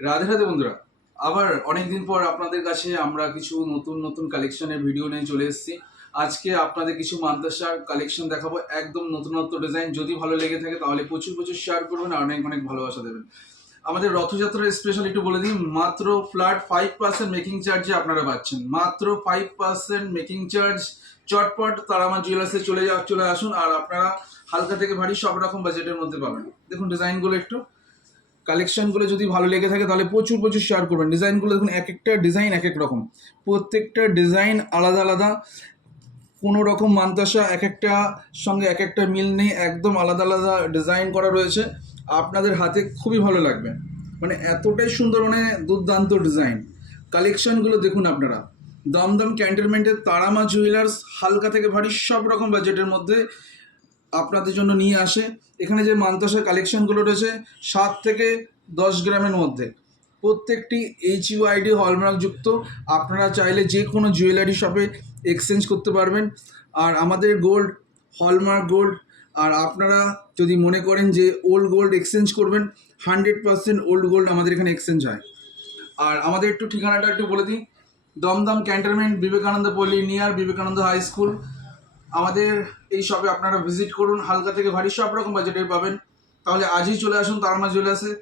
রাধে রাধে বন্ধুরা, আবার অনেকদিন পর আপনাদের কাছে আমরা কিছু নতুন নতুন কালেকশনের ভিডিও নিয়ে চলে এসেছি। আজকে আপনাদের কিছু মান্তাসার কালেকশন দেখাবো, একদম নতুনত্ব ডিজাইন। যদি ভালো লেগে থাকে তাহলে প্রচুর প্রচুর শেয়ার করবেন আর অনেক অনেক ভালোবাসা দেবেন। আমাদের রথযাত্রার স্পেশাল একটু বলে দিই, মাত্র ফ্ল্যাট 5% মেকিং চার্জে আপনারা পাচ্ছেন, মাত্র 5% মেকিং চার্জ। চটপট তারামা জুয়েলার্সে চলে আসুন আর আপনারা হালকা থেকে ভারী সব রকম বাজেটের মধ্যে পাবেন। দেখুন ডিজাইনগুলো একটু, কালেকশনগুলো যদি ভালো লেগে থাকে তাহলে প্রচুর প্রচুর শেয়ার করবেন। ডিজাইনগুলো দেখুন, এক একটা ডিজাইন এক এক রকম, প্রত্যেকটা ডিজাইন আলাদা আলাদা। কোনো রকম মান্তাসা এক একটা সঙ্গে এক একটা মিল নেই, একদম আলাদা আলাদা ডিজাইন করা রয়েছে। আপনাদের হাতে খুবই ভালো লাগবে, মানে এতটাই সুন্দর, মানে দুর্দান্ত ডিজাইন। কালেকশনগুলো দেখুন আপনারা, দমদম ক্যান্টনমেন্টের তারামা জুয়েলার্স হালকা থেকে ভারী সব রকম বাজেটের মধ্যে আপনাদের জন্য নিয়ে আসে। এখানে যে মান্তাসা কালেকশনগুলো রয়েছে 7 থেকে 10 গ্রামের মধ্যে, প্রত্যেকটি HUID হলমার্ক যুক্ত। আপনারা চাইলে যে কোনো জুয়েলারি শপে এক্সচেঞ্জ করতে পারবেন। আর আমাদের গোল্ড হলমার্ক গোল্ড। আর আপনারা যদি মনে করেন যে ওল্ড গোল্ড এক্সচেঞ্জ করবেন, 100% ওল্ড গোল্ড আমাদের এখানে এক্সচেঞ্জ হয়। আর আমাদের একটু ঠিকানাটা একটু বলে দিই, দমদম ক্যান্টনমেন্ট, বিবেকানন্দ পল্লী, নিয়ার বিবেকানন্দ হাই স্কুল। আমাদের এই শপে আপনারা ভিজিট করুন, হালকা থেকে ভারী সব রকম বাজেটের পাবেন। তাহলে আজই চলে আসুন তারামা জুয়েলার্সে।